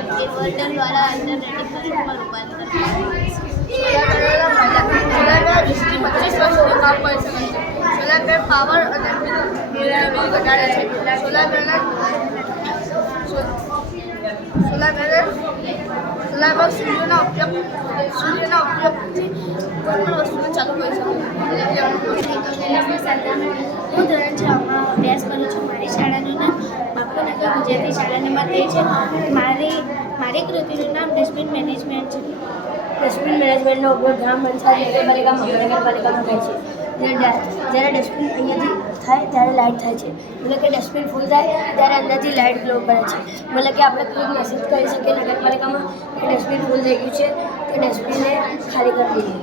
Inverter દ્વારા internet મશીનમાં રૂપાંતર કરે છે. સોલાર 20 થી 25 વર્ષ સુધી કામ કરી શકે છે. સોલાર પેનલ પાવર અને બિલ ઘટાડે છે. સોલાર પેનલ સૂર્યના ઉપયોગથી કોઈ પણ વસ્તુને ચાલુ કરી શકે છે. હું ધોરણ 6માં અભ્યાસ કરું છું. મારી શાળાનું નામ બાપુનગર ગુજરાતી શાળા નંબર 3 છે. મારી કૃતિનું નામ ડસ્ટબિન મેનેજમેન્ટ છે. ડસ્ટબિન મેનેજમેન્ટનો ઉપયોગ ગ્રામ પંચાયત, નગરપાલિકામાં થાય છે. જ્યારે ડસ્ટબિન અહીંયાથી થાય ત્યારે લાઇટ થાય છે. મતલબ કે ડસ્ટબિન ફૂલ થાય ત્યારે અંદરથી લાઇટ ગ્લો કરે છે. મતલબ કે આપણે કોઈ મેસેજ કરી શકીએ નગરપાલિકામાં કે ડસ્ટબિન ફૂલ થઈ ગયું છે તો ડસ્ટબિનને ખાલી કરી દઈએ.